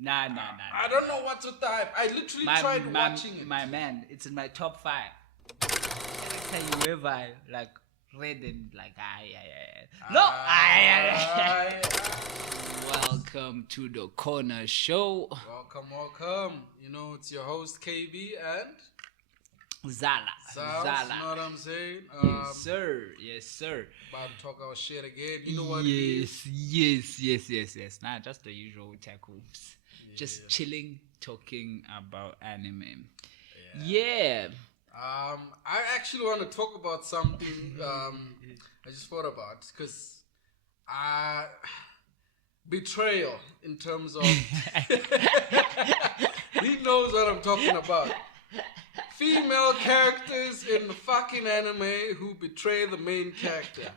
Nah. I don't know what's with the hype. I literally tried watching it. My man, it's in my top 5. Tell you whoever I like read and like Welcome to the Corner Show. Welcome. You know, it's your host KB and Zala. You know what I'm saying? Yes, sir. About to talk our shit again. You know what it is? Yes. Nah, just the usual tackles. Just chilling, talking about anime. Yeah. I actually want to talk about something I just thought about, because Betrayal, in terms of he knows what I'm talking about. Female characters in the fucking anime who betray the main character.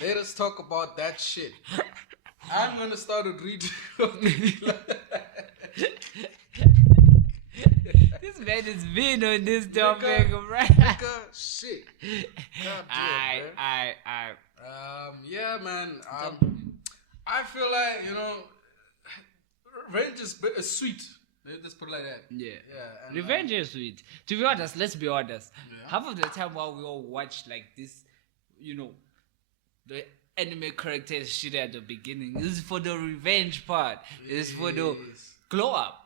Let us talk about that shit. I'm gonna start with reading. This man has been on this topic, right? Shit. Yeah, man. I feel like, you know, revenge is sweet. Let's put it like that. Yeah. And, revenge is sweet. To be honest, let's be honest. Yeah. Half of the time while we all watch like this, you know, the anime characters shit at the beginning, this is for the revenge part. It's for the glow up.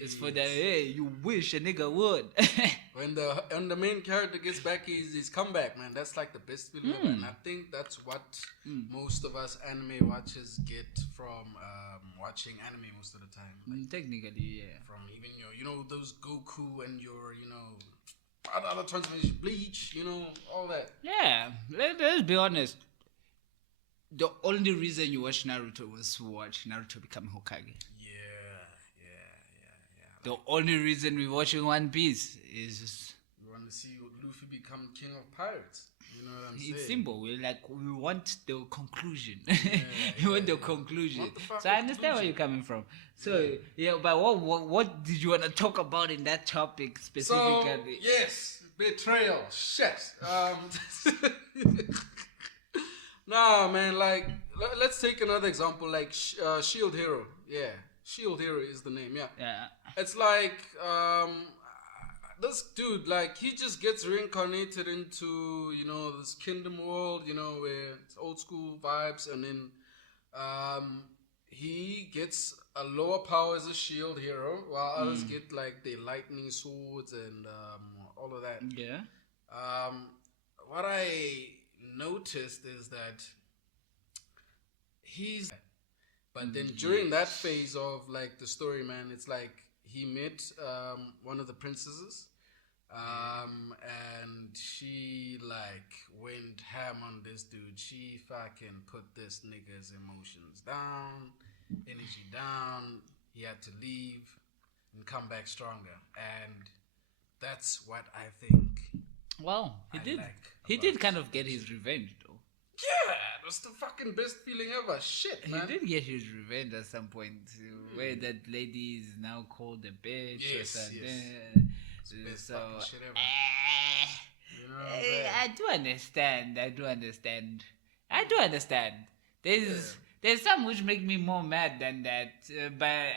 It's for the you wish a nigga would. when the main character gets back his comeback, man, that's like the best feeling ever. And I think that's what most of us anime watchers get from watching anime most of the time. Like, technically, yeah. From even your, you know, those Goku and your, you know, other transformations, Bleach, you know, all that. Yeah, let's be honest. The only reason you watch Naruto was to watch Naruto become Hokage. The only reason we're watching One Piece is just we want to see Luffy become king of pirates. You know what I'm saying? It's simple. We want the conclusion. We want the conclusion. So I understand where you're coming from. So but what did you want to talk about in that topic specifically? So, yes, betrayal. Shit. Nah, man. Like, let's take another example. Like Shield Hero. Yeah. Shield Hero is the name, yeah. It's like, this dude, like, he just gets reincarnated into, you know, this kingdom world, you know, where it's old school vibes, and then he gets a lower power as a shield hero, while others get, like, their lightning swords and all of that. Yeah. What I noticed is that he's... But then during that phase of like the story, man, it's like he met one of the princesses, and she like went ham on this dude. She fucking put this nigga's emotions down, energy down. He had to leave and come back stronger, and that's what I think. Well, he did kind of get his revenge though. Yeah, it was the fucking best feeling ever. Shit, man. He did get his revenge at some point, where that lady is now called a bitch or something. Yes. So, shit ever. You know I do understand. There's some which make me more mad than that, but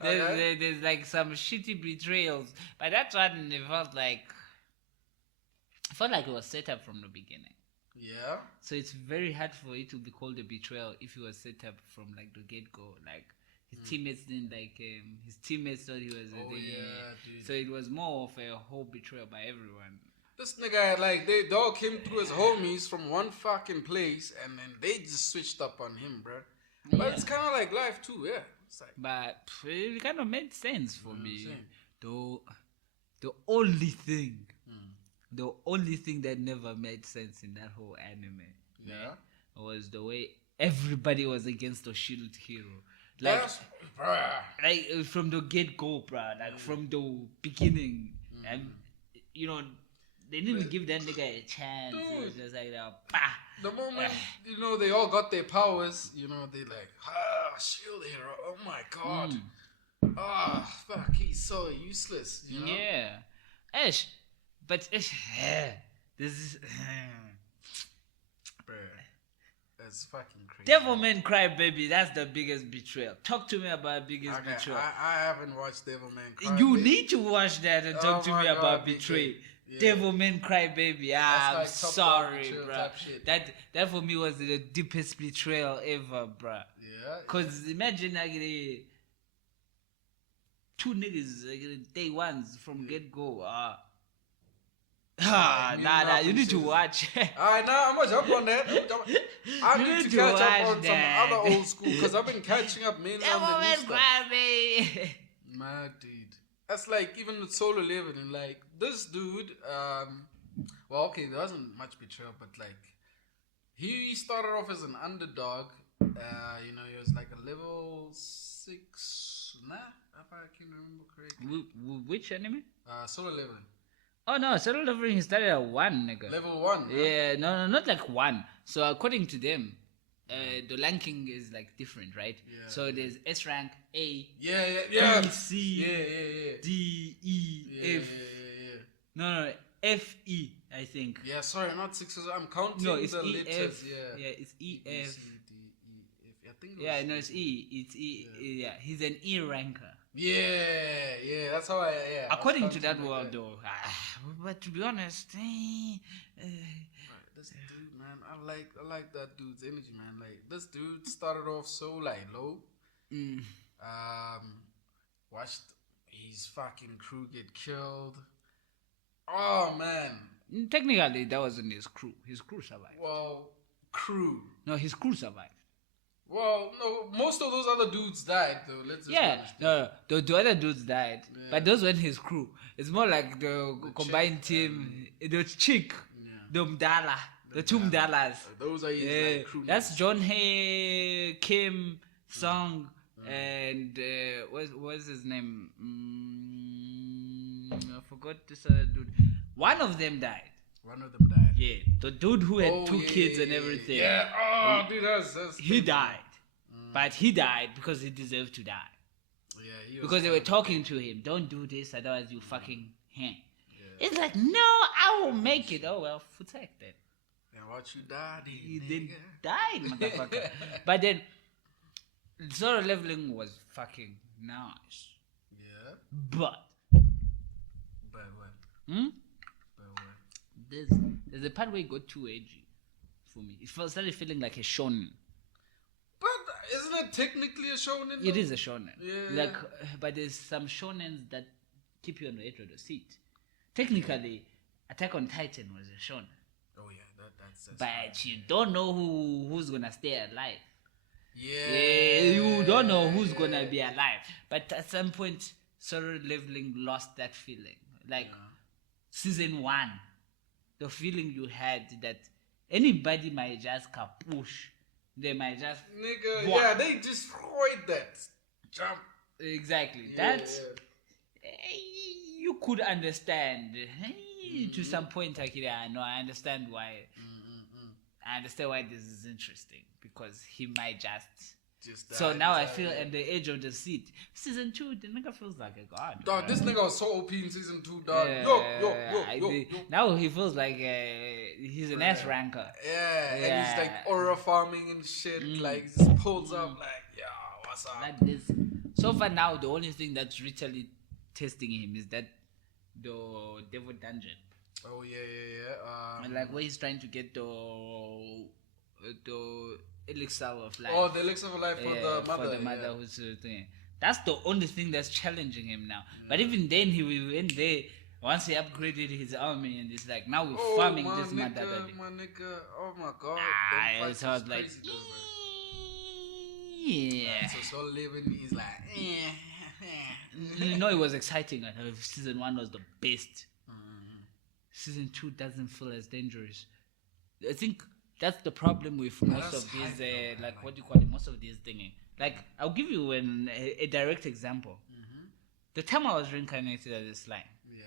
there's like some shitty betrayals, but that's one it felt like. I felt like it was set up from the beginning. Yeah. So it's very hard for it to be called a betrayal if it was set up from like the get go. Like his teammates didn't like him. His teammates thought he was a thing. Dude. So it was more of a whole betrayal by everyone. This nigga, like, they all came through as homies from one fucking place, and then they just switched up on him, bro. But it's kind of like life too, yeah. It's like, but it kind of made sense for me. Though the only thing that never made sense in that whole anime, was the way everybody was against the shield hero. Like from the get go, bruh. Like from the beginning, and you know, they didn't give that nigga a chance. Dude. It was just like that. The moment you know they all got their powers, you know, they like shield hero. Oh my god. Fuck, he's so useless. You know? Yeah. But this is. It's fucking crazy. Devilman Crybaby, that's the biggest betrayal. Talk to me about biggest Okay, betrayal. I haven't watched Devilman Crybaby. You need to watch that and talk to Oh me my about God, Betrayal. yeah. Devilman Crybaby. I'm like top dog sorry, betrayal bro. type shit. That for me was the deepest betrayal ever, bro. Yeah. Cause imagine like two niggas like, day ones from get go. Nah, you need to watch. Alright, now I'm gonna jump on that. I You need to need to catch up watch on that. some other old school because I've been catching up mainly on the new Devilman stuff. Crybaby. Mad dude. That's like even with Solo Leveling, like this dude, well okay, there wasn't much betrayal, but like he started off as an underdog. You know, he was like a level 6, if I can remember correctly. Which anime? Solo Leveling. Oh no, Solo Leveling he started at 1, nigga. Level 1. Huh? Yeah, no, not like 1. So according to them, the ranking is like different, right? Yeah, so there's S rank, A, Yeah. B, C, Yeah. D, E, F. Yeah. No, F, E, I think. Yeah, sorry, not 6. I'm counting No, it's the E, letters. F. Yeah. It's E, B, F. C, D, E, F. I think it was Yeah, no, it's E. It's E. Yeah, he's an E ranker. Yeah. That's how I. Yeah. According to that world, though. But to be honest, This dude, man, I like that dude's energy, man. Like this dude started off so like low. Watched his fucking crew get killed. Oh man. Technically, that wasn't his crew. His crew survived. Well, crew. No, his crew survived. Well, no, most of those other dudes died though. Let's just be honest. No, the other dudes died, Yeah. but those weren't his crew. It's more like the combined chick, team, the chick, Yeah. the Mdala, the two Mdalas. Those are his like, crew. That's John Hay, Kim, Song, and what's his name? I forgot this other dude. One of them died. One of them died. Yeah, the dude who had two kids and everything. Yeah. Oh, dude, that's He died, but he died because he deserved to die. Yeah, he was Because they were talking to him, don't do this, otherwise you fucking hang. It's like, no, I will make it. Oh well, protect then. And watch you die, He nigga. then died, motherfucker. But then, Solo Leveling was fucking nice. Yeah. But, But what? hmm? But what? There's a part where it got too edgy for me. It started feeling like a shonen. But isn't it technically a shonen? It is a shonen. Yeah. Like, but there's some shonens that keep you on the edge of the seat. Technically, Attack on Titan was a shonen. Oh yeah, that's But you don't know who's gonna stay alive. Yeah. You don't know who's gonna be alive. But at some point, Solo Leveling lost that feeling. Like season 1, the feeling you had that anybody might just kapoosh. They might just Nigga, What? yeah, they destroyed that. Jump. exactly Yeah, that. You could understand to some point. Like, yeah, no, I understand why. I understand why this is interesting because he might just. So now I feel at the edge of the seat. Season 2, the nigga feels like a god. Dog, this nigga was so OP in season 2, dog. Yeah, Yo. Now he feels like he's an S ranker. Yeah, and Yeah. he's like aura farming and shit. Like, he just pulls up, like, yo, what's up? Like this. So far now, the only thing that's really testing him is that the Devil Dungeon. Oh, yeah. And like where he's trying to get the elixir of life. Oh, the elixir of life for the mother. For the mother who's doing. That's the only thing that's challenging him now. But even then, he went there once he upgraded his army, and it's like now we're farming this mother. My nigga, oh my god. So I was like, crazy, yeah. So Solo Leveling is like, You know, it was exciting. Season 1 was the best. Season 2 doesn't feel as dangerous. I think that's the problem with most of these, what do you call it? Most of these things. Like, I'll give you a direct example. The time I was reincarnated as a slime. Yeah.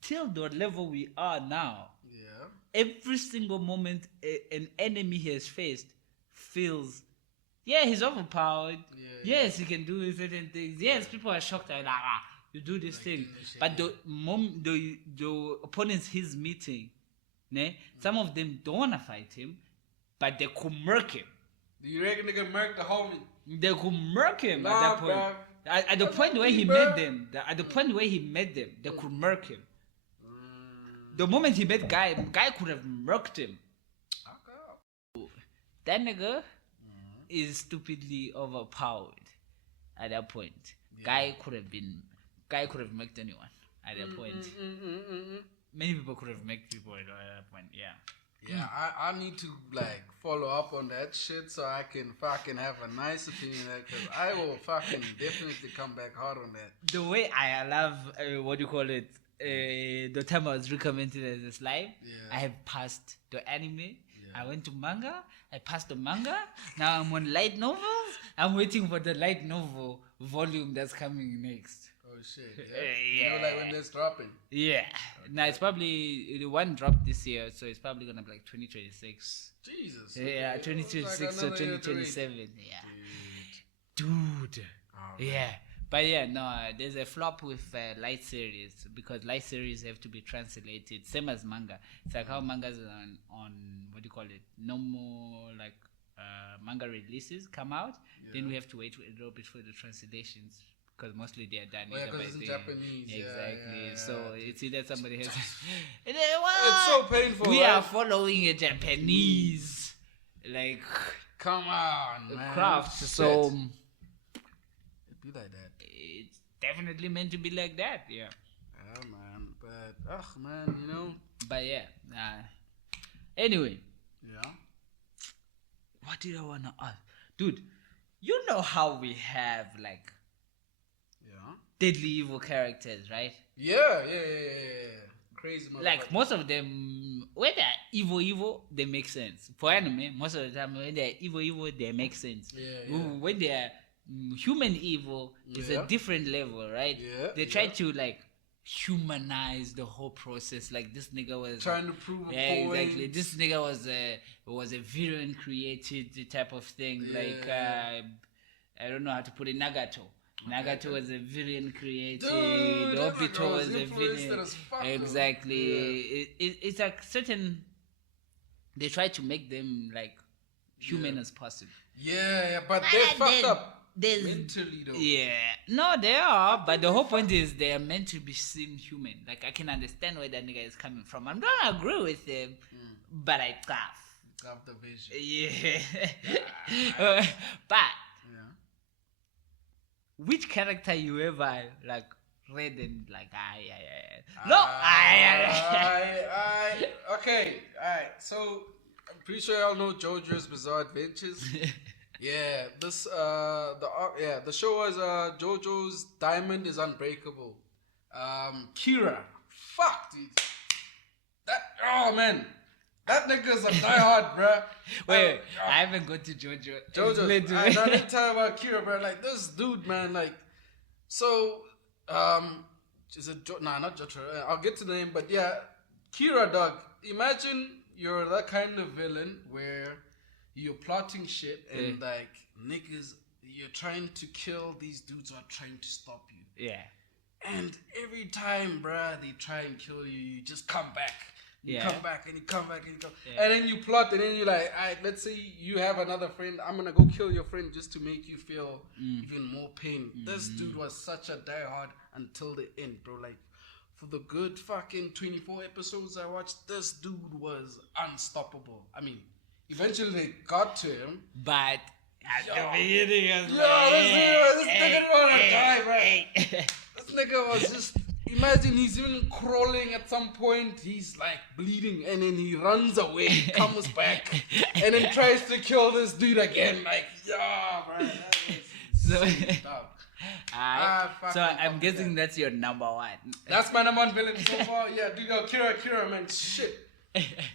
Till the level we are now. Yeah. Every single moment an enemy he has faced feels, he's overpowered. Yes, he can do certain things. Yes, people are shocked. Like, you do this thing. But the opponents he's meeting, some of them don't want to fight him. but they could murk him. Do you reckon they can murk the homie? They could murk him at Nah, that point. bruv. At the point where he met them, they could murk him. The moment he met Guy could have murked him. That nigga is stupidly overpowered at that point. Yeah. Guy could have murked anyone at that point. Many people could have murked people at that point. Yeah. Yeah, I need to like follow up on that shit so I can fucking have a nice opinion of that, because I will fucking definitely come back hard on that. The way I love what do you call it? The time I was recommended as this live, I have passed the anime. Yeah. I went to manga. I passed the manga. Now I'm on light novels. I'm waiting for the light novel volume that's coming next. Oh shit! Yeah. You know, like when that's dropping. Yeah. Now it's probably the one dropped this year, so it's probably gonna be like 2026. Jesus. Yeah, 2026 or 2027. Yeah. Dude. Oh, yeah. But yeah, no, there's a flop with light series, because light series have to be translated, same as manga. It's like how mangas on what do you call it? Normal like manga releases come out, then we have to wait a little bit for the translations, because mostly they are done because it's in Japanese. Exactly. Yeah. So it's either somebody has. It's so painful. We are following a Japanese, like, come on, man. Craft. Shit. So it be like that. It's definitely meant to be like that. Yeah. Yeah, man. But man, you know. But yeah. Anyway. Yeah. What did I wanna ask, dude? You know how we have like deadly evil characters, right? Yeah. Crazy motherfucker. Like most of them, when they're evil, they make sense. For anime, most of the time when they're evil, they make sense. Yeah. When they're human evil, it's a different level, right? Yeah. They try to like humanize the whole process. Like this nigga was trying to prove a point. Exactly. This nigga was a villain created type of thing. Yeah. Like I don't know how to put it. Nagato. Nagato was a villain created. Dude, Obito was a villain. villain. Exactly. Yeah. It's like certain. They try to make them like human as possible. Yeah, but they're fucked up. Mentally though. Yeah. No, they are. But the whole point is they are meant to be seen human. Like I can understand where that nigga is coming from. I'm not agree with him, but I Got the vision. Yeah. But which character you ever like read and like okay, alright. So I'm pretty sure y'all know JoJo's Bizarre Adventures. Yeah, the show was JoJo's Diamond is Unbreakable. Kira, fuck dude, that nigga's a diehard, bruh. Wait, I haven't got to JoJo's. Let me tell you about Kira, bruh. Like this dude, man. Like, so is it not JoJo? I'll get to the name, but yeah, Kira, dog. Imagine you're that kind of villain where you're plotting shit and like niggas, you're trying to kill these dudes who are trying to stop you. Yeah. And every time, bruh, they try and kill you, you just come back. You come back and you come back and you come. Yeah. And then you plot and then you're like, all right, let's say you have another friend. I'm going to go kill your friend just to make you feel even more pain. This dude was such a diehard until the end, bro. Like, for the good fucking 24 episodes I watched, this dude was unstoppable. I mean, eventually they got to him. But at the beginning, this nigga didn't want to die, bro. This nigga was just... Imagine he's even crawling at some point, he's like bleeding, and then he runs away, comes back, and then tries to kill this dude again. Like, yeah, man. So I'm guessing that's your number one. That's my number one villain so far. Yeah, dude, Kira, man. Shit.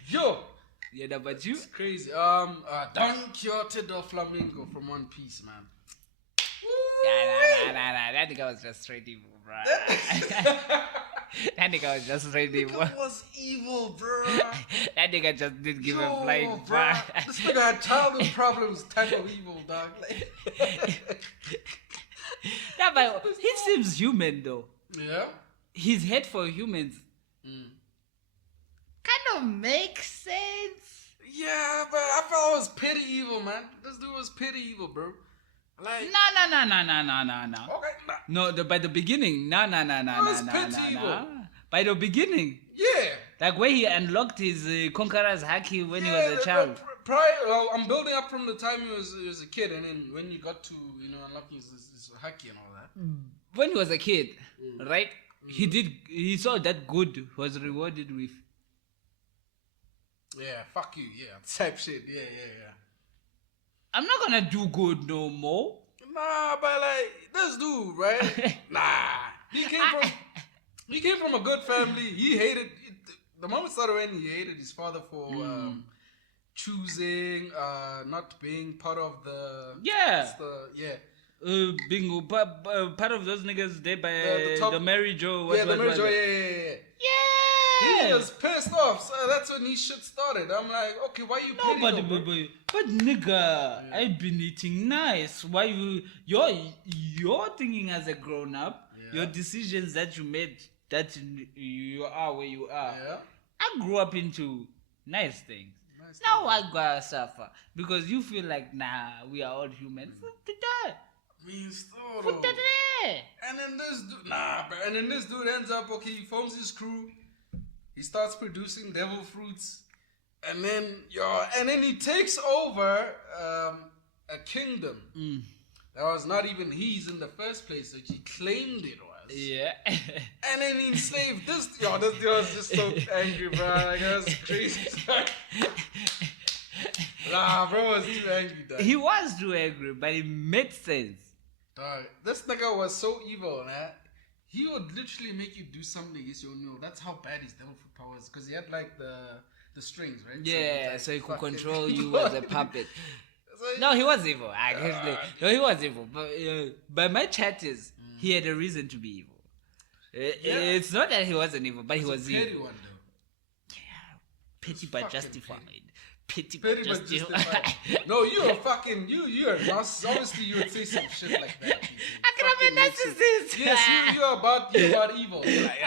Yo. Yeah, no, but you? It's crazy. Don Quixote the Flamingo from One Piece, man. Nah. That nigga was just straight evil, bro. That nigga was just straight evil. That was evil, bro. That nigga just didn't give a flying fuck. This nigga had childhood problems, type of evil, dog. Nah, but he seems human, though. Yeah? His hate for humans kind of makes sense. Yeah, but I felt it was petty evil, man. This dude was petty evil, bro. Like, No. okay, nah. No, by the beginning, no. By the beginning, Yeah. like when he unlocked his conqueror's haki when he was a child. Well, I'm building up from the time he was a kid, and then when you got to unlocking his haki and all that. When he was a kid, right? He saw that good was rewarded with. Yeah, fuck you. Yeah, type shit. Yeah. I'm not gonna do good no more. Nah, but like this dude, right? Nah, he came from a good family. He hated the moment started when he hated his father for choosing not being part of the being part of those niggas there by the Mary Jo. The Mary Jo. Yeah. He was pissed off, so that's when his shit started. I'm like, okay, why you? No, but nigga, I've been eating nice. Why you're thinking as a grown up, your decisions that you made, that you are where you are. Yeah. I grew up into nice things. Now I gotta suffer because you feel like we are all human. And then this dude, and then this dude ends up he forms his crew. He starts producing devil fruits, and then he takes over a kingdom that was not even his in the first place, which he claimed it was. Yeah. And then he enslaved this. This dude was just so angry, bro. Like that was crazy stuff. Bro was too angry, dog. He was too angry, but it made sense. Dog, this nigga was so evil, man. He would literally make you do something against your will. That's how bad his devil fruit power is. Because he had like the strings, right? Yeah, so he could control you as a puppet. No, he was evil, actually. No, he was evil. But my chat is, he had a reason to be evil. It's not that he wasn't evil, but he was evil. Petty one, though. Yeah, petty but justified. Petty but justified. No, you're a fucking, you're a narcissist. Obviously, you would say some shit like that. I can have a narcissist. Yes, you're about evil. You're like,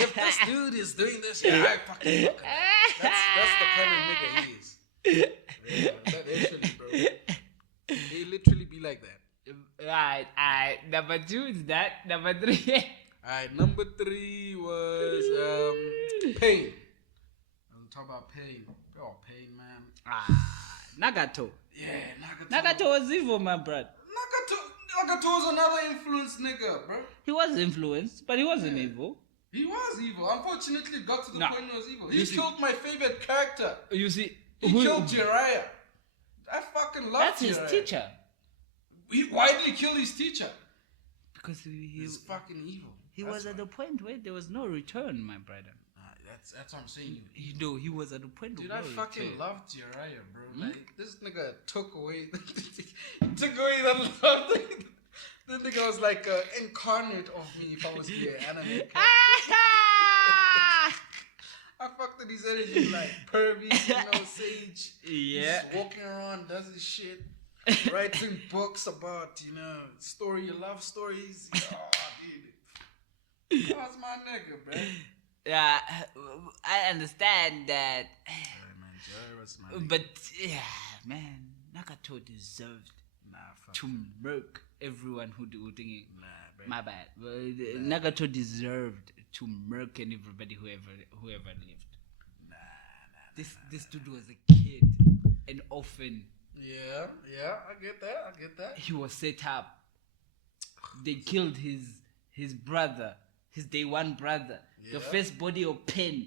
if this dude is doing this, I fucking fuck him. That's the kind of nigga he is. Yeah, that literally, bro. He literally be like that. Right. Number 2 is that. Number 3. Alright, number 3 was pain. I'm talking about pain. Oh, pain, man. Nagato. Yeah, Nagato was evil, my brother. Nagato was another influenced nigga, bro. He was influenced, but he wasn't evil. He was evil. Unfortunately, it got to the point he was evil. He killed my favorite character. You see, he killed Jiraiya. I fucking love That's Jiraiya. his teacher. Why did he kill his teacher? Because he's fucking evil. He was at the point where there was no return, my brother. That's what I'm saying. He was at the point Dude, of no I fucking return. love Jiraiya, bro. Like, this nigga took away that love. This nigga was like an incarnate of me if I was to be an anime character. I fucked with his energy like pervy, Sage. Yeah. He's walking around, does his shit, writing books about, love stories. Oh, dude. That's my nigga, bro. Yeah, I understand that. But, man, Nagato deserved to murk everyone who thinking. My bad. Nagato deserved to murk everybody whoever lived. This dude was a kid, an orphan. Yeah, I get that. He was set up. They killed his brother, his day one brother. Yeah. The first body of pain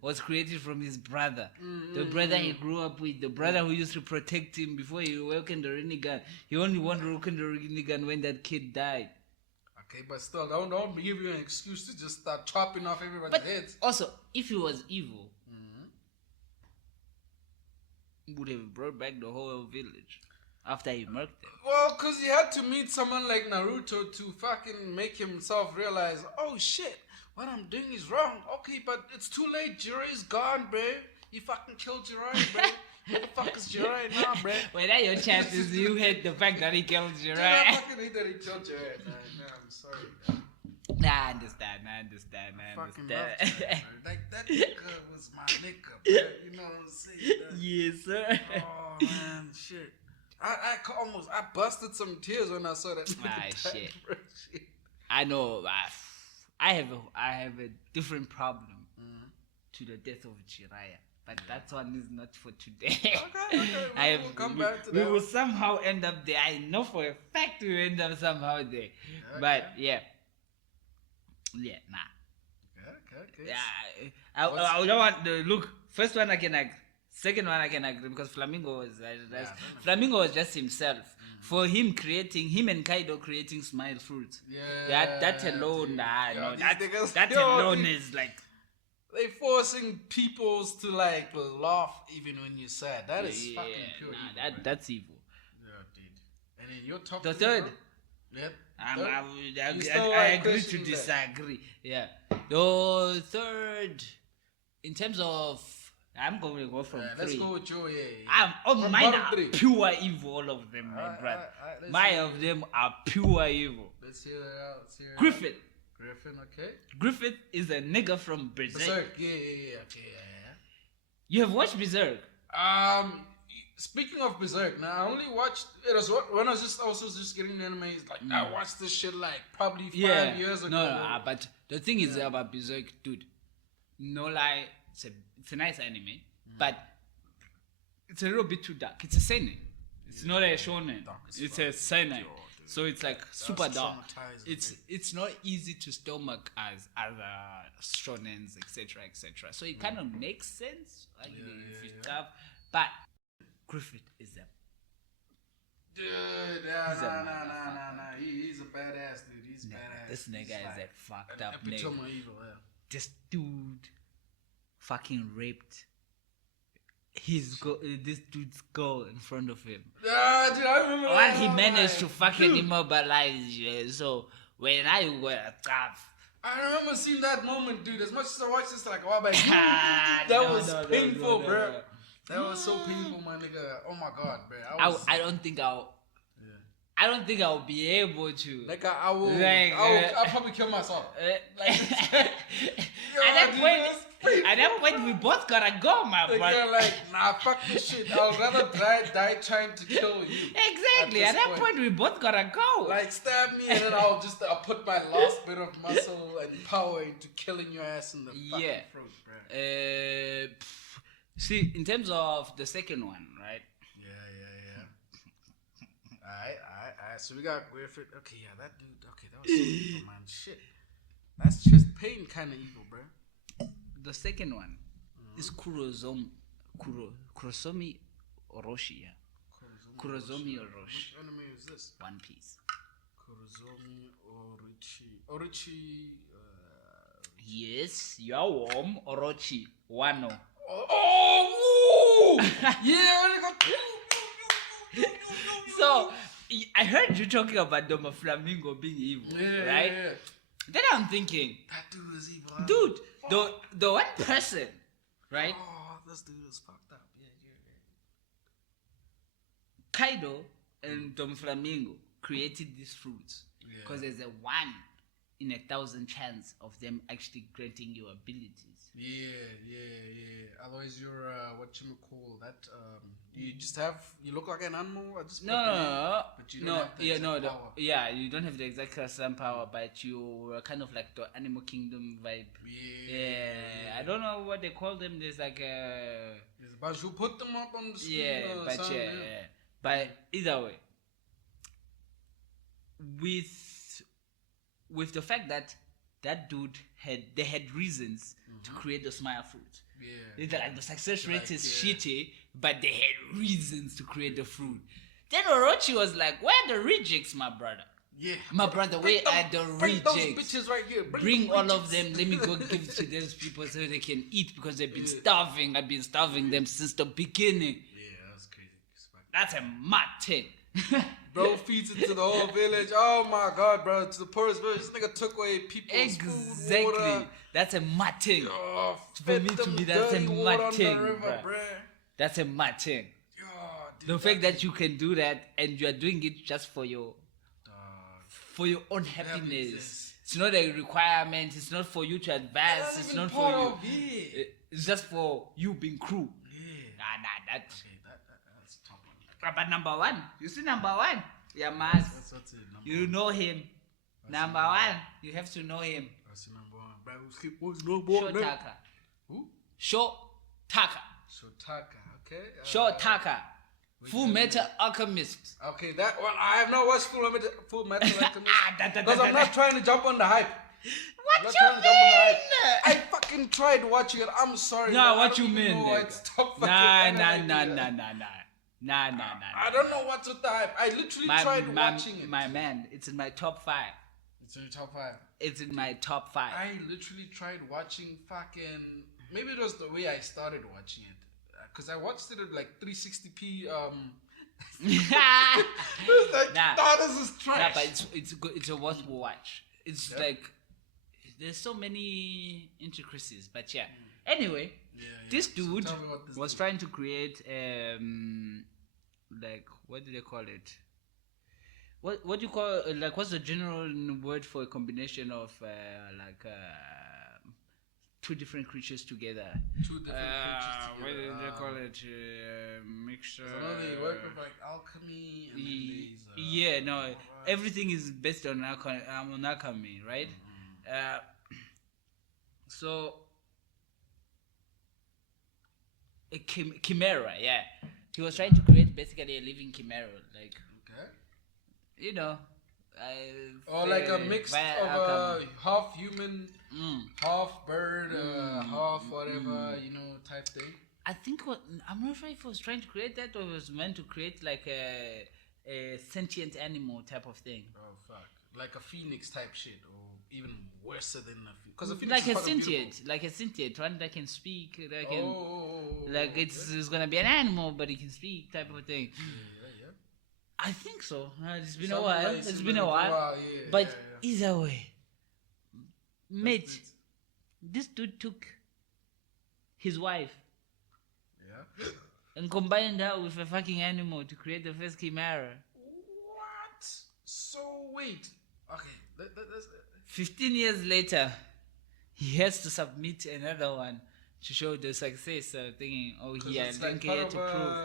was created from his brother. The brother he grew up with, the brother who used to protect him before he awakened the Rinnegan. He only wanted to awaken the Rinnegan when that kid died. Okay, but still, don't give you an excuse to just start chopping off everybody's heads. Also, if he was evil, would have brought back the whole village after he murked them. Well, because he had to meet someone like Naruto to fucking make himself realize, oh shit, what I'm doing is wrong. Okay, but it's too late. Jiraiya's gone, bro. You fucking killed Jiraiya, bro. What the fuck is Jiraiya now, bro? Well, that your chances. You hate the fact that he killed Jiraiya. I fucking hate that he killed Jiraiya. Man, I'm sorry. Man. Nah, I understand. Fucking love that, bro. Like that nigga was my nigga, bro. You know what I'm saying? Yes, sir. Oh man, shit. I busted some tears when I saw that. Shit. Bro, shit. I know. I have a different problem to the death of Jiraiya, but that one is not for today. Okay. We'll come back to that. We will somehow end up there. I know for a fact we will end up somehow there. Okay. But yeah, nah. Okay. Yeah, I don't want the look. First one I can agree. Second one I can agree because Flamingo was just himself. For him and Kaido creating smile fruits. Yeah. That alone, dude. that alone is like. They forcing peoples to like laugh even when you're sad. That is fucking pure evil. That's evil. Yeah, dude. And then your top. The third. Yep. I agree to disagree. Yeah. The third, in terms of, I'm going to go from 3. Let's go with Joe. Yeah. Mine are pure evil. All of them, my brother. Mine of them are pure evil. Let's hear it out. Griffith, okay. Griffith is a nigga from Berserk. Yeah. Okay, yeah. You have watched Berserk? Speaking of Berserk, now I only watched it as when I was just getting the anime. Like I watched this shit like probably 5 years ago. No, but the thing is about Berserk, dude. No lie, it's a nice anime, but it's a little bit too dark. It's a seinen. It's not a shounen. It's a seinen. So it's like super dark. It's not easy to stomach as other shonens, etc. So it kind of makes sense, like if you stuff, but Griffith is a dude. Nah. He's a badass dude. He's badass. This nigga is a fucked up nigga. Evil, This dude fucking raped this dude's girl in front of him. Yeah, dude, I remember While he managed to fucking immobilize you. So when I were tough. I remember seeing that moment, dude. As much as I watched this like a while back, that was painful, bro. That was so painful, my nigga. Oh my god, bro. I don't think I'll be able to. Like I will. I'll probably kill myself. At that point, we both gotta go, my brother. You're like, nah, fuck this shit. I'll rather die trying to kill you. Exactly. At that point, we both gotta go. Like, stab me, and then I'll put my last bit of muscle and power into killing your ass in the fucking throat, bro. See, in terms of the second one, right? Yeah. Alright. So we got Griffith. Okay, that dude. Okay, that was so evil, man. Shit. That's chest pain kind of evil, bro. The second one is Kurosomi Orochi. Kurosomi Orochi. Which anime is this? One Piece. Kurosomi Orochi. Yes, you're warm. Orochi. Wano. Oh! Yeah, So, I heard you talking about Doma Flamingo being evil, right? Yeah. Then I'm thinking, that dude is evil. Dude, the one person, right? Oh, this dude is fucked up. Yeah. Kaido and Dom Flamingo created these fruits because there's a 1 in 1,000 chance of them actually granting you abilities. Yeah. Otherwise, you're what you call that? You look like an animal. You don't have the exact same power, but you are kind of like the animal kingdom vibe. Yeah. I don't know what they call them. There's like a. But you put them up on the screen. But either way, with the fact that dude had reasons to create the smile fruit. Like the success rate is shitty, but they had reasons to create the fruit. Then Orochi was like, "Where are the rejects, my brother? Yeah, my brother, where are the rejects? Bring those bitches right here. Bring all of them. Let me go give to those people so they can eat because they've been starving. I've been starving them since the beginning." Yeah, that's crazy. That's a mad thing. Bro feeds it to the whole village. Oh my god, bro. To the poorest village. This nigga took away people's food, water. That's a mad thing. Oh, for me to be, that's a mad thing, bro. That's a mad thing. Dude, the fact that you can do that and you are doing it just for your own happiness. It's not a requirement. It's not for you to advance. It's not for you. It's just for you being crew. Yeah. That. Okay, that's top one. But number one, you see number one. Yeah, man. That's it. You know him. Number one, you have to know him. That's number one. Bible skip was no more. Shotaka. Who? Shotaka. Shotaka. Okay. Shotaka. Full Metal Alchemist. Okay, that one I have not watched Full Metal Alchemist because I'm not trying to jump on the hype. What you mean? I fucking tried watching it. I'm sorry. No, man. what you mean? Nah. I don't know what's with the hype. I literally tried watching it. My man, it's in my top 5. It's in your top 5. It's in my top 5. I literally tried watching fucking. Maybe it was the way I started watching it. Because I watched it at like 360p. It was like, this is trash. Nah, but it's good. It's a worth watch. It's like there's so many intricacies, but yeah. Anyway, this dude was trying to create like what do they call it? What do you call like what's the general word for a combination of two different creatures together? Two different creatures together. What do they call it? Mixture. So they work with like alchemy and then everything is based on alchemy, right? Mm-hmm. So a chimera, yeah. He was trying to create basically a living chimera, like you know. Like a mix of half human, half bird, half whatever, type thing. I think I'm not sure if he was trying to create that or he was meant to create like a sentient animal type of thing. Oh fuck! Like a phoenix type shit, or even worse than a phoenix. Because a phoenix like is a sentient one that can speak. That can, it's gonna be an animal, but it can speak type of thing. Yeah. I think so. It's been a while. But either way, mate, this dude took his wife and combined her with a fucking animal to create the first chimera. What? So wait. Okay. 15 years later, he has to submit another one to show the success. Thinking, I didn't get to prove.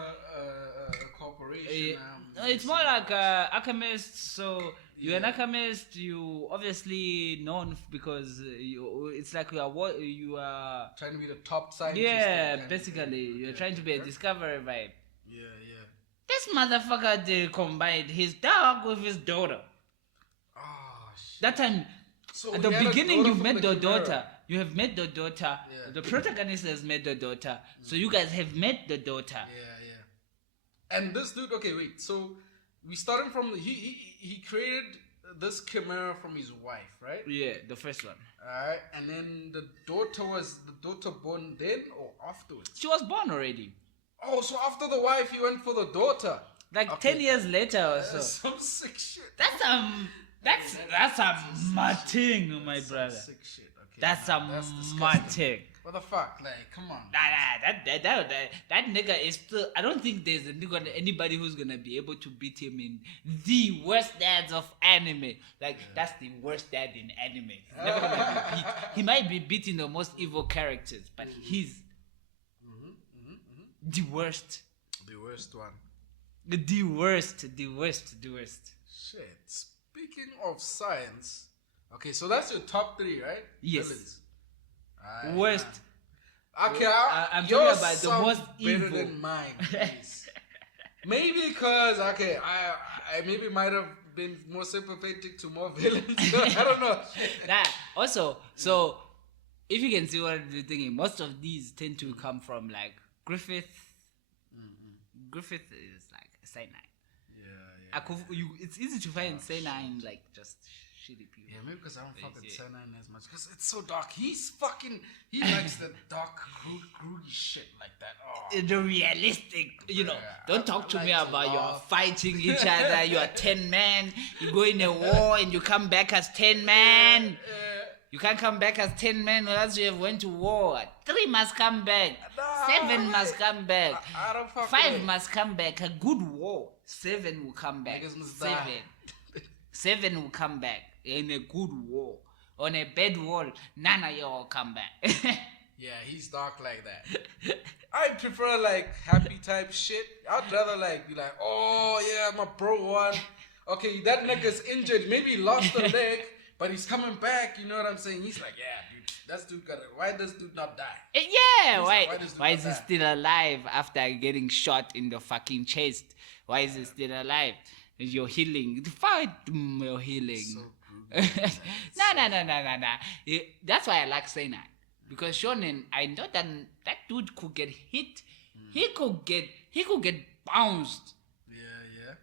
Corporation. It's more like alchemist. So you're an alchemist. You obviously known because it's like you are trying to be the top scientist. Yeah, basically you're trying to be a discoverer vibe. Yeah. This motherfucker did combine his dog with his daughter. Oh shit. That time, so at the beginning, you met the daughter. You have met the daughter. Yeah. The protagonist has met the daughter. So you guys have met the daughter. Yeah. And this dude, okay, wait. So we started from he created this chimera from his wife, right? Yeah, the first one. Alright, and then the daughter born then or afterwards? She was born already. Oh, so after the wife, he went for the daughter. Like 10 years later or so. Some sick shit. That's a mad thing, my brother. Sick shit. Okay, that's a mad thing. What the fuck? Like, come on. That nigga is still. I don't think there's anybody who's gonna be able to beat him in the worst dads of anime. Like that's the worst dad in anime. He's never gonna be beat. He might be beating the most evil characters, but he's the worst. The worst one. The worst. Shit. Speaking of science, okay, so that's your top 3, right? Yes. Villains. Worst. Okay, I'm talking about the most evil. Better than mine, please. Maybe because I maybe might have been more sympathetic to more villains. I don't know. Also, so if you can see what I'm thinking, most of these tend to come from like Griffith. Mm-hmm. Griffith is like a cyanide. Yeah. It's easy to find cyanide like just shitty people. Yeah, maybe because I don't fuck with cyanide as much because it's so dark. He likes the dark, grody shit like that. Oh. The realistic, don't talk to me about you're fighting each other. You're 10 men. You go in a war and you come back as 10 men. You can't come back as 10 men unless you have went to war. 3 must come back. 7 must come back. 5 must come back. A good war. 7 will come back. 7 will come back in a good war. on a bed wall, none of y'all come back. Yeah, he's dark like that. I prefer like happy type shit. I'd rather like be like, oh yeah, my bro won. Okay, that nigga's injured. Maybe he lost a leg, but he's coming back. You know what I'm saying? He's like, yeah, dude, that dude got it. Why does dude not die? Yeah, He's why like, is he still alive after getting shot in the fucking chest? Why is he still alive? You're healing. Fight, you're healing. So brutal. Nah. That's why I like saying that. Because shonen, I know that dude could get hit. He could get bounced. Yeah.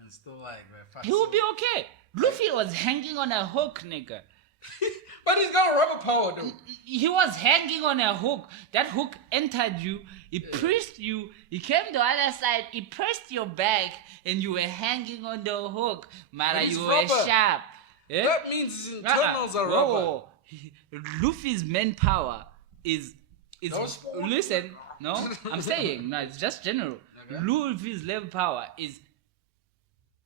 And still like, man, He would be okay. Luffy was hanging on a hook, nigga. But he's got rubber power, though. He was hanging on a hook. That hook entered you. It pressed you. He came to the other side. He pressed your back, and you were hanging on the hook. Mara, you were sharp. Yeah? That means his internals are rubber. Luffy's main power is listen. No, I'm saying no. It's just general. Okay. Luffy's level power is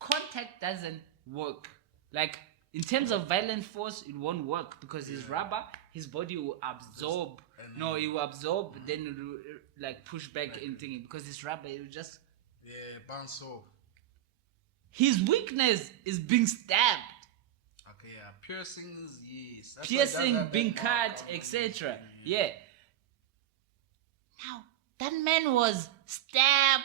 contact doesn't work. Like in terms of violent force, it won't work because his rubber, his body will absorb. No, it will absorb. Then it will like push back in thinking because his rubber, it will just bounce off. His weakness is being stabbed. Okay, yeah, piercings, yes. That's piercing, being cut, etc. Yeah. Now that man was stabbed,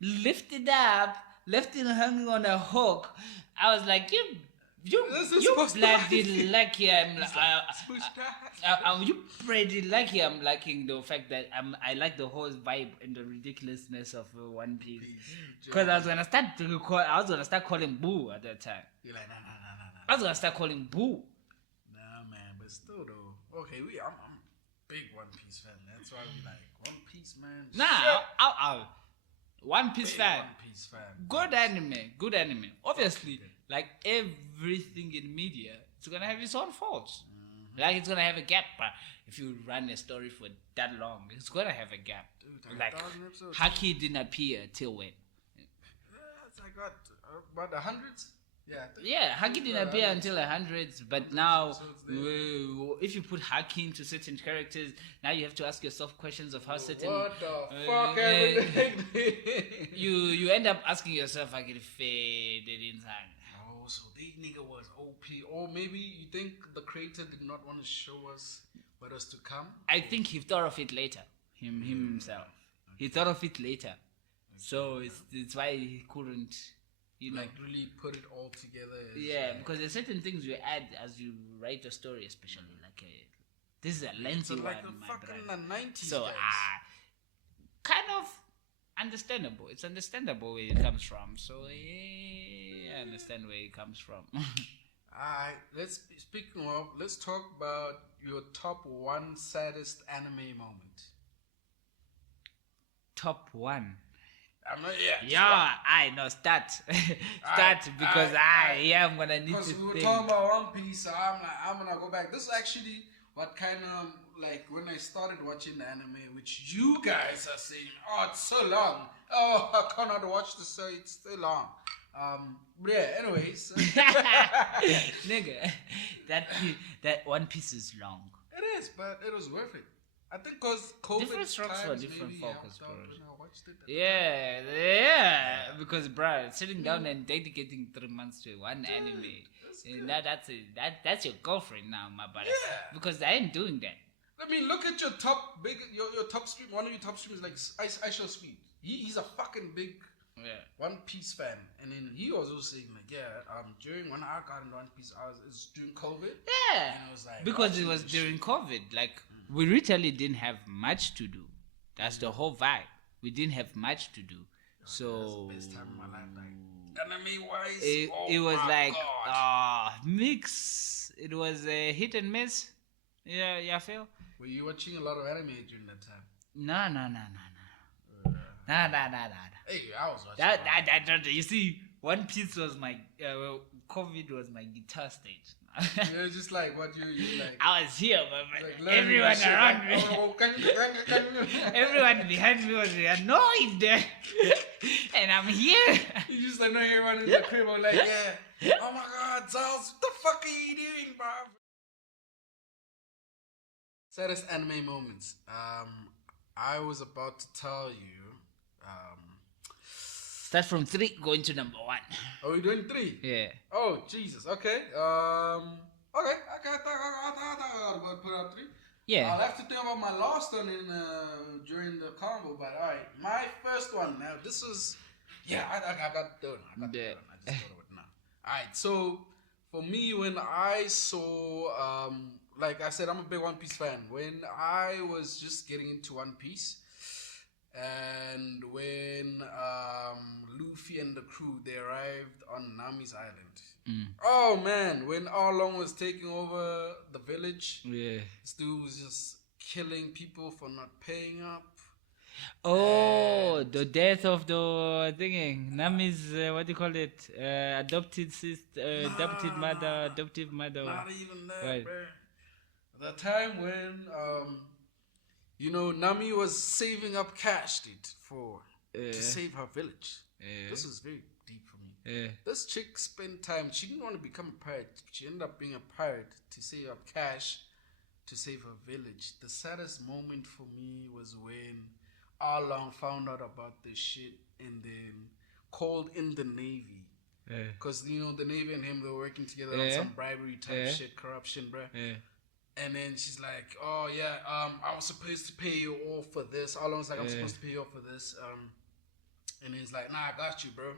lifted up, left him hanging on a hook. I was like, you bloody lucky. You pretty lucky. I'm liking the fact that I like the whole vibe and the ridiculousness of One Piece. Because I was gonna start calling Boo at that time. You're like, nah. I was gonna start calling Boo. Nah, man, but still though. Okay, I'm big One Piece fan. That's why we like One Piece, man. Nah, One Piece fan. One Piece fan. Good anime. Obviously, like everything in media, it's gonna have its own faults. Mm-hmm. Like it's gonna have a gap. But if you run a story for that long, it's gonna have a gap. Dude, like Haki didn't appear till when? It's like what, about the hundreds. Yeah, Haki didn't appear until the hundreds, but now if you put Haki into certain characters, now you have to ask yourself questions of how certain. What the fuck everything? You end up asking yourself, like, if they didn't hang. Oh, so the nigga was OP, or maybe you think the creator did not want to show us what was to come? I think he thought of it later. Himself, he thought of it later, so it's why he couldn't. Like really put it all together. Because there's certain things you add as you write a story, especially like this is a lengthy one, like the fucking 90s. So kind of understandable. It's understandable where it comes from. So I understand where it comes from. Alright, let's talk about your top one saddest anime moment. Top one. I'm not yet. I know. Start because I'm gonna need to think. Because we were talking about One Piece, so I'm gonna go back. This is actually what kind of like when I started watching the anime, which you guys are saying, oh, it's so long. Oh, I cannot watch this, so it's too long. Anyways. Nigga, that One Piece is long. It is, but it was worth it. I think because COVID different strokes for different maybe focus, bro. Yeah, because bro, sitting down and dedicating 3 months to one anime, that's your girlfriend now, my brother. Yeah. Because I ain't doing that. I mean, look at your top stream. One of your top streamers like I Shall Speed. He's a fucking big One Piece fan, and then he was also saying like, during when I got into One Piece, it's during COVID. Yeah, and I was like, because it was during COVID. Like we literally didn't have much to do. That's the whole vibe. We didn't have much to do, so that's the best time of my life. Like anime wise, it was like mix. It was a hit and miss. Yeah, I feel. Were you watching a lot of anime during that time? No. Hey, I was watching. That. You see, One Piece was my COVID was my guitar stage. You're just like what you like. I was here, but like everyone around me, everyone behind me was annoyed, and I'm here. You just like know everyone in the crib, like oh my God, Zals, what the fuck are you doing, bro? Saddest anime moments. I was about to tell you. Start from 3, going to number 1. Are we doing 3? Yeah. Oh Jesus. Okay. Okay. I thought put out 3. Yeah. I'll have to think about my last one during the combo. But all right, my first one. Now this was. Yeah, I got done. I just thought of it now. All right. So for me, when I saw, like I said, I'm a big One Piece fan. When I was just getting into One Piece. And when Luffy and the crew they arrived on Nami's island, oh man! When Arlong was taking over the village, this dude was just killing people for not paying up. Oh, the death of the thingy. Nami's what do you call it? Adopted sister, adoptive mother. Not even that, Right. bro. The time when Nami was saving up cash, dude, to save her village. This was very deep for me. This chick spent time. She didn't want to become a pirate. She ended up being a pirate to save up cash to save her village. The saddest moment for me was when Arlong found out about this shit and then called in the Navy. Because, the Navy and him, they were working together on some bribery type shit, corruption, bruh. And then she's like, oh yeah, I was supposed to pay you all for this. Arlong's like, I'm supposed to pay you all for this. And he's like, nah, I got you, bro.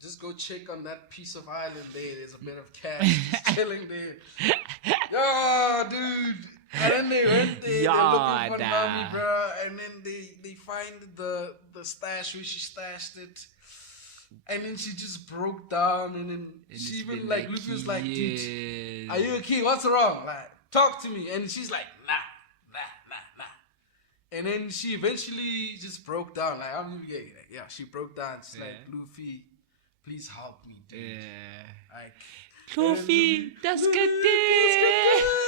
Just go check on that piece of island there. There's a bit of cash just chilling there. Yo, dude. And then they went there. They're looking for Nami, bro. And then they find the stash where she stashed it. And then she just broke down. And then she even like Luffy was like, dude, are you okay? What's wrong? Like, talk to me. And she's like, nah. And then she eventually just broke down. Like, yeah, she broke down. She's like, Luffy, please help me, dude. Yeah. Like, Luffy, that's good.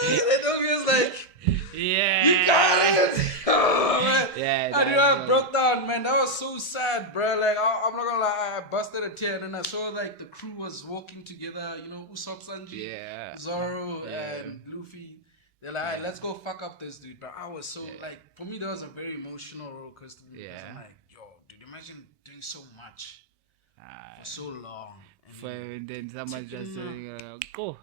And Luffy was like, yeah. You got it. Oh, man. Yeah. I broke down, man. That was so sad, bro. Like, I'm not gonna lie, I busted a tear. And then I saw, like, the crew was walking together. Usopp Sanji, Zoro, and Luffy. They're like, all right, let's go fuck up this dude. But I was so, like, for me, that was a very emotional roller coaster. Because I'm like, yo, dude, imagine doing so much for so long. And then someone just saying, go.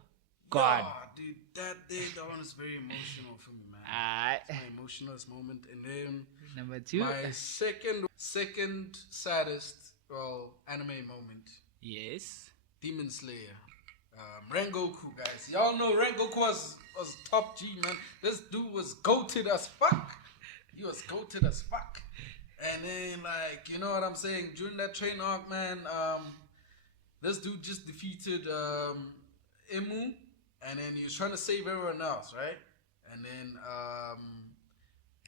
God. Yeah, dude, that one is very emotional for me, man. It's my emotionalest moment. And then number 2. My second saddest, anime moment. Yes. Demon Slayer. Rengoku, guys. Y'all know Rengoku was top G, man. This dude was goated as fuck. He was goated as fuck. And then, like, you know what I'm saying? During that train arc, man, this dude just defeated Emu. And then he was trying to save everyone else, right? And then,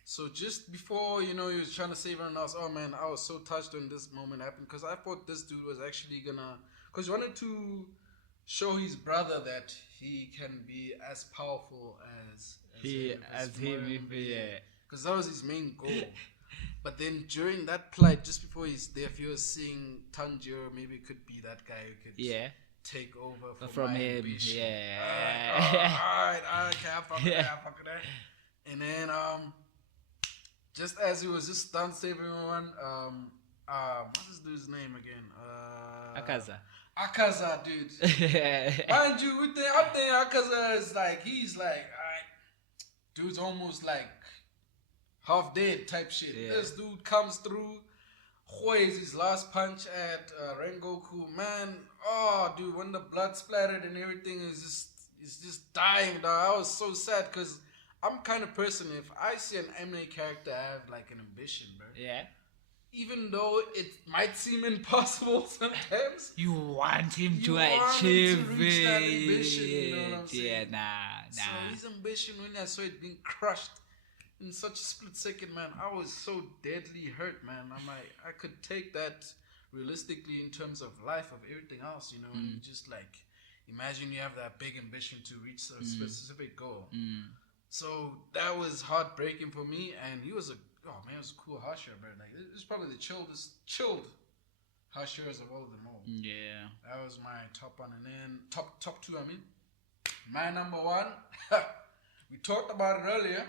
so just before, he was trying to save everyone else, oh man, I was so touched when this moment happened. Because I thought this dude was actually gonna, because he wanted to show his brother that he can be as powerful as him. Because that was his main goal. But then during that plight, just before his death, he was seeing Tanjiro, maybe it could be that guy who could take over from him. Ambition. Alright, okay, I fuck with that. And then, just as he was just done saving everyone, what's this dude's name again? Akaza, dude. Mind you, I think Akaza is like, he's like, alright, dude's almost like half dead type shit. This dude comes through, hoys his last punch at Rengoku, man. Oh, dude, when the blood splattered and everything is just dying, dog. I was so sad because I'm kind of person, if I see an anime character have like an ambition, bro. Yeah. Even though it might seem impossible sometimes, you want him to achieve reach that ambition, you know what I'm saying? Yeah, nah. So his ambition, when I saw it being crushed in such a split second, man, I was so deadly hurt, man. I'm like, I could take that realistically in terms of life, of everything else, and you just like, imagine you have that big ambition to reach a specific goal. So that was heartbreaking for me, and he was he was a cool Hashira, bro. Like, it's probably the chilled Hashiras of all of them all. Yeah. That was my top one, and then top two, I mean. My number one, We talked about it earlier.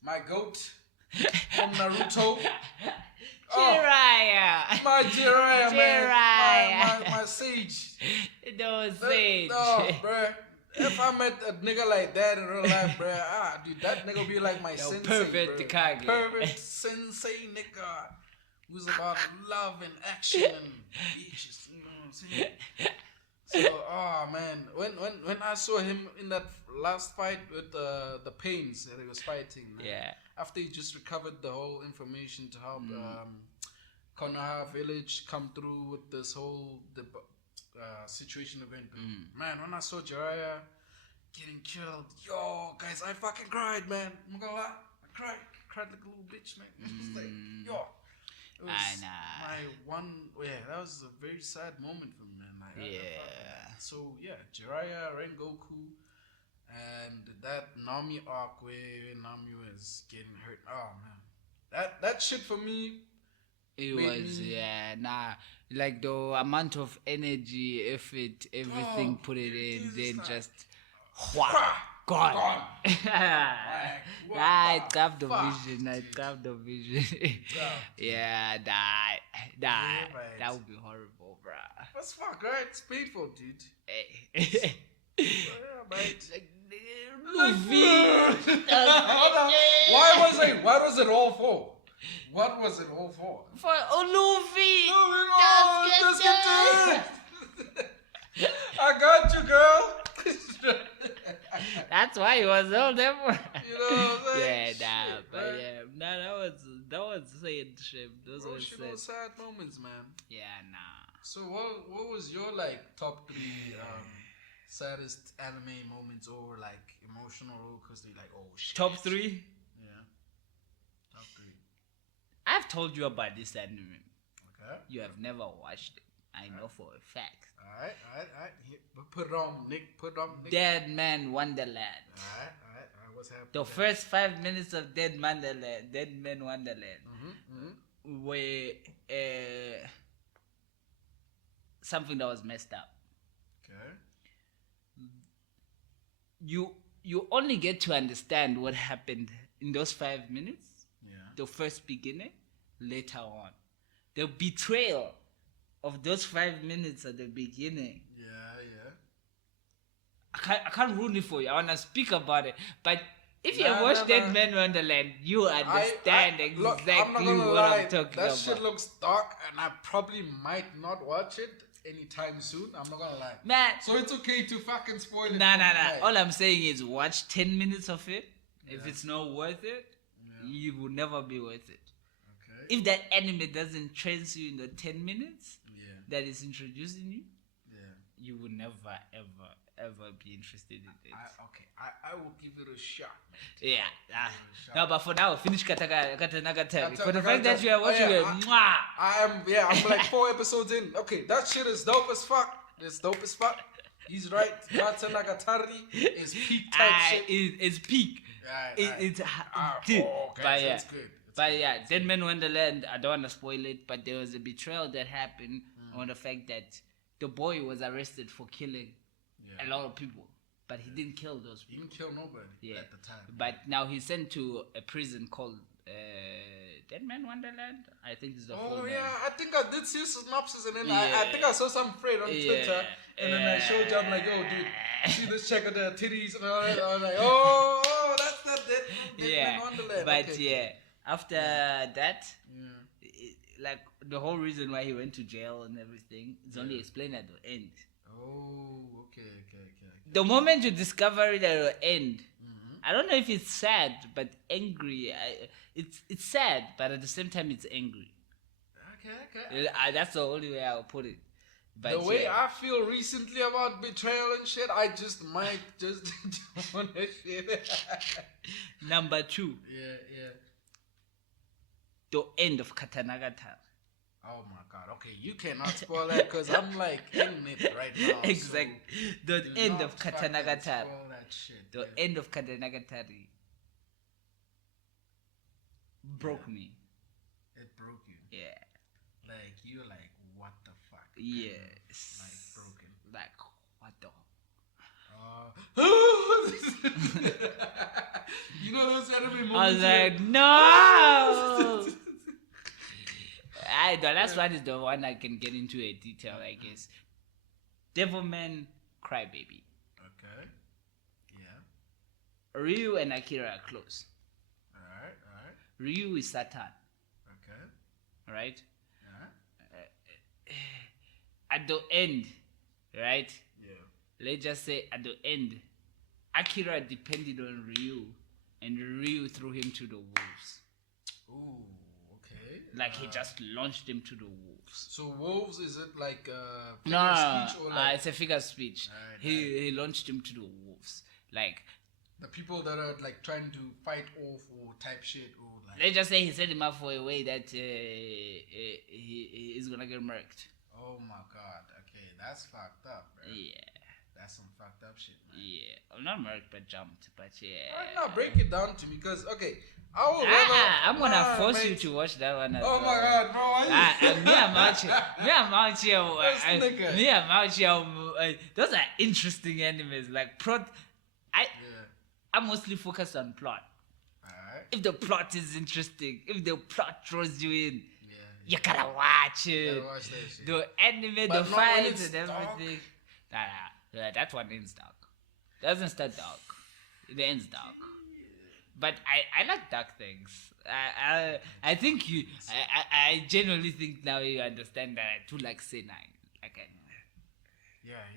My goat from Naruto. Jiraiya. My Jiraiya, man. Jiraiya. My sage. No sage. Oh, bruh. If I met a nigga like that in real life, bruh, dude, that nigga be like my sensei, pervert bruh. Kage. Pervert sensei nigga. Who's about love and action and bitches, you know what I'm saying? So, oh man, when I saw him in that last fight with the pains that he was fighting, man, Yeah. after he just recovered the whole information to help Konoha village come through with this whole situation event, man, when I saw Jiraiya getting killed, yo, guys, I fucking cried, man. I'm not gonna lie, I cried like a little bitch, man. It was like, yo. It was my one, that was a very sad moment for me, man. Like, so, yeah, Jiraiya, Rengoku, and that Nami arc where Nami was getting hurt. Oh, man. That shit for me. It was, like the amount of energy, effort, everything put it in, then like, just, gone. I grabbed the vision. Yeah, die. That would be horrible, bruh. That's fuck, right? It's painful, dude. Hey. Like, Luffy. Why was it all for? What was it all for? For Luffy. Let's get to it. I got you, girl. That's why he was all there. You know what I'm saying? That was saying shit. Those were sad moments, man. Yeah, nah. So what was your like top 3 saddest anime moments or like emotional roller coaster? Like, oh shit. Top 3? Yeah. Top 3. I've told you about this anime. Okay. You have never watched it. I know for a fact. Alright. Put it on, Nick. Deadman Wonderland. Alright. What's happening? The first 5 minutes of Deadman Wonderland were something that was messed up. Okay. You only get to understand what happened in those 5 minutes. Yeah. The first beginning, later on. The betrayal of those 5 minutes at the beginning. Yeah. I can't ruin it for you. I want to speak about it. But if you have watched Deadman Wonderland, you understand exactly what I'm talking about. That shit looks dark, and I probably might not watch it anytime soon. I'm not gonna lie. Man. So it's okay to fucking spoil it. Nah. All I'm saying is watch 10 minutes of it. If it's not worth it, you will never be worth it. Okay. If that anime doesn't trance you in the 10 minutes that is introducing you, you will never, ever be interested in it. I will give it a shot. Yeah. No, but for now, finish Katanagatari. For the fact that you are watching it, I'm like 4 episodes in. Okay, that shit is dope as fuck. He's right. Katanagatari is peak type shit. It's peak. It's good. But yeah, Deadman Wonderland, I don't want to spoil it, but there was a betrayal that happened on the fact that the boy was arrested for killing a lot of people, but he didn't kill those people. He didn't kill nobody at the time. But now he's sent to a prison called Deadman Wonderland. I think it's the full name. I think I did see a synopsis, and then I think I saw some thread on Twitter, and then I showed you. I'm like, yo, dude, see this check of the titties and all that. I was like, oh, that's not Deadman Wonderland. But after that, like the whole reason why he went to jail and everything is only explained at the end. Oh, okay. The moment you discover it at the end, I don't know if it's sad but angry. It's sad, but at the same time it's angry. Okay. That's the only way I'll put it. But the way I feel recently about betrayal and shit, I just might just on that shit. Number 2. Yeah. The end of Katanagatari. Oh my god. Okay, you cannot spoil that because I'm like in it right now. Exactly. So the end of Katanagatari. The end of Katanagatari broke me. It broke you. Yeah. Like you're like, what the fuck? Yes. Like broken. Like what the? You know those anime moments. I was like, no. The last one is the one I can get into a detail, I guess. Devilman Crybaby. Okay. Yeah. Ryu and Akira are close. Alright. Ryu is Satan. Okay. Right? Yeah. At the end, right? Yeah. Let's just say at the end, Akira depended on Ryu, and Ryu threw him to the wolves. Ooh, okay. Like he just launched him to the wolves. So wolves, is it like No, speech or like it's a figure of speech. Alright, He launched him to the wolves. Like, the people that are like trying to fight off or type shit or like. let's just say he set him up for a way that he is gonna get murked. Oh my god. Okay, that's fucked up, bro. Yeah. That's some fucked up shit, man. Yeah. Well, not murked, but jumped. But yeah. Alright, now break it down to me, because okay, I will I'm gonna force you to watch that one as Oh well. my god, bro! Why Me, I'm out here. nigga. Me, I'm out here. Those are interesting animes. Like plot. I'm mostly focused on plot. Alright. If the plot is interesting, if the plot draws you in, Yeah. you gotta watch it. Gotta watch that shit. The anime, But the not when fights, it's and dark. everything. Nah, that one ends dark. Doesn't start dark. It ends dark. But I like dark things. I think I genuinely think now you understand that I do like Senai. Like I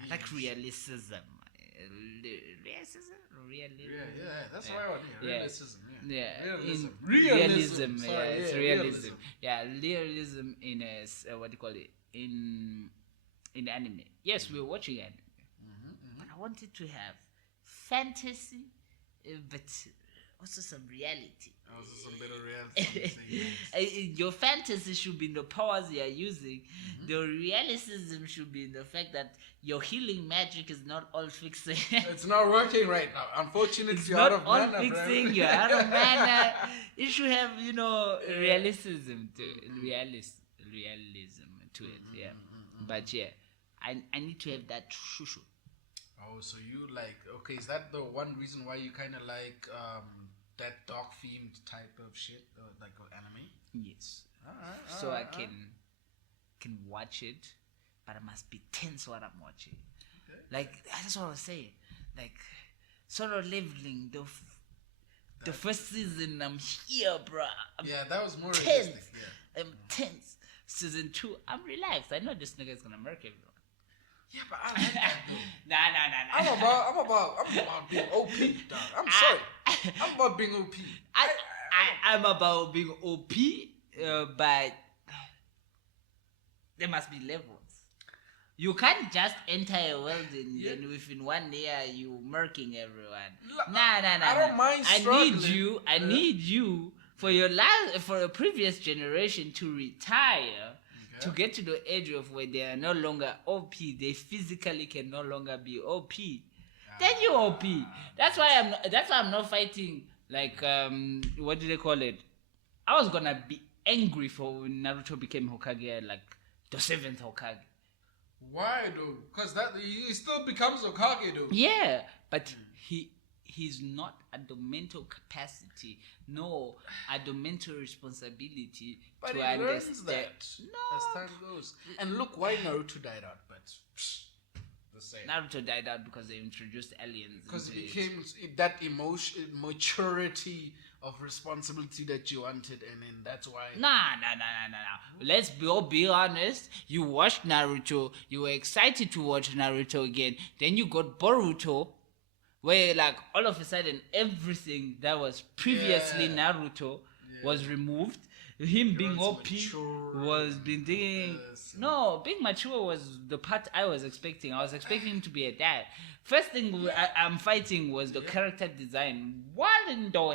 like realism. Yeah, that's right on here. Yeah. Realism, Realism. Sorry, It's yeah, realism. Yeah, realism in a what do you call it? In anime. Yes, we're watching anime, but I wanted to have fantasy, but also some reality. Also some bit of reality. Your fantasy should be in the powers you are using. The realism should be in the fact that your healing magic is not all fixing. It's not working right now. Unfortunately, It's you're not out of all mana, fixing. bro. You're out of mana. You should have, realism to realism to it. Yeah, but yeah, I need to have that shushu. Oh, so you like, okay, is that the one reason why you kind of like that dark themed type of shit, like anime? Yes. So I can watch it, but I must be tense while I'm watching. Okay. Like that's what I was saying. Like Solo Leveling, the first season, I'm here, bruh. That was more tense. realistic. Yeah. I'm tense. Season 2, I'm relaxed. I know this nigga is gonna murk everyone. Yeah, but I like that though. Nah. I'm about being OP, dog. I'm sorry. I'm about being OP. I'm about being OP, but there must be levels. You can't just enter a world and within 1 year you murking everyone. Nah. I don't mind struggling. I need you for your previous generation to retire. To get to the age of where they are no longer OP, they physically can no longer be OP. Then you OP. That's why I'm not fighting like what do they call it? I was gonna be angry for when Naruto became Hokage, like the 7th Hokage. Why though? Because that he still becomes Hokage though. Yeah, but he's not at the mental capacity, no, at the mental responsibility but to he understand. learns that as time goes. And look why Naruto died out, but the same. Naruto died out because they introduced aliens. Because it became that maturity of responsibility that you wanted, and then that's why. Nah. Let's be honest. You watched Naruto. You were excited to watch Naruto again. Then you got Boruto, where like all of a sudden everything that was previously Naruto was removed. Him being OP was being doing. No, being mature was the part I was expecting. I was expecting him to be a dad. First thing I'm fighting was the character design. What in the hell?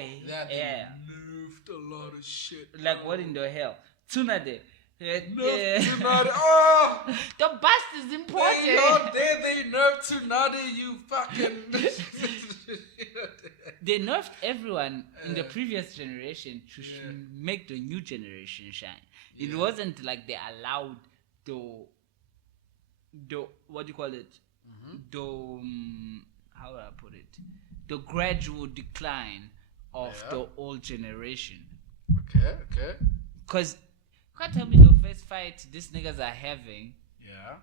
They nerfed a lot of shit. Like what in the hell? Tsunade. Oh! The bust is important. They nerfed Tsunade, you fucking. They nerfed everyone in the previous generation to make the new generation shine. It wasn't like they allowed the what do you call it? The how do I put it? The gradual decline of the old generation. Okay. Because you can't tell me the first fight these niggas are having. Yeah.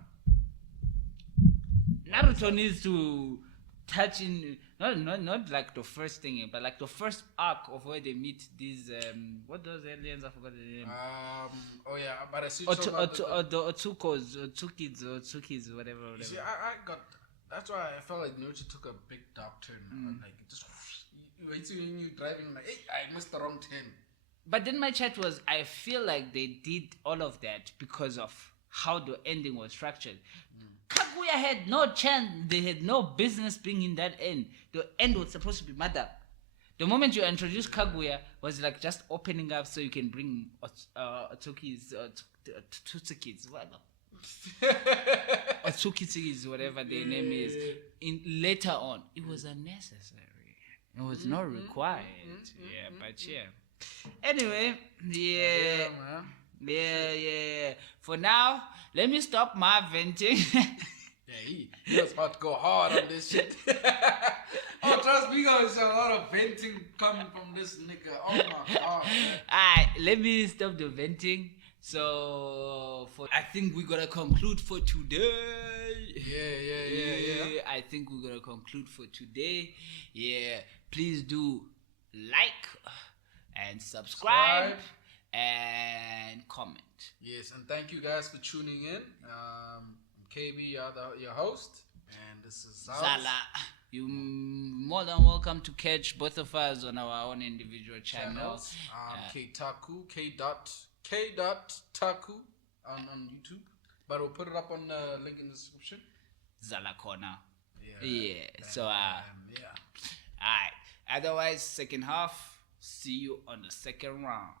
Naruto needs to touch in not like the first thing, but like the first arc of where they meet these what those aliens, I forgot the name. But I see the Otukos, Otukis, whatever. You see, I got. That's why I felt like Naruto took a big dark turn. Like it just when you driving, like, hey, I missed the wrong turn. But then my chat was, I feel like they did all of that because of how the ending was structured. Kaguya had no chance. They had no business being in that end. The end was supposed to be mad. The moment you introduce Kaguya was like just opening up so you can bring Otsukis, Tutsukids, Otsukis, whatever their name is. In later on, it was unnecessary. It was not required. Anyway, yeah. For now, let me stop my venting. He was about to go hard on this shit. Oh, trust me, there's a lot of venting coming from this nigga. Oh my god. Alright, let me stop the venting. So, I think we're gonna conclude for today. Yeah. I think we're gonna conclude for today. Yeah, please do like and subscribe and comment. Yes, and thank you guys for tuning in. I'm KB, your host, and this is Zala. You're more than welcome to catch both of us on our own individual channels. K-Taku, K.Taku on YouTube. But we'll put it up on the link in the description. Zala Corner. Yeah. So, alright. Otherwise, second half, see you on the second round.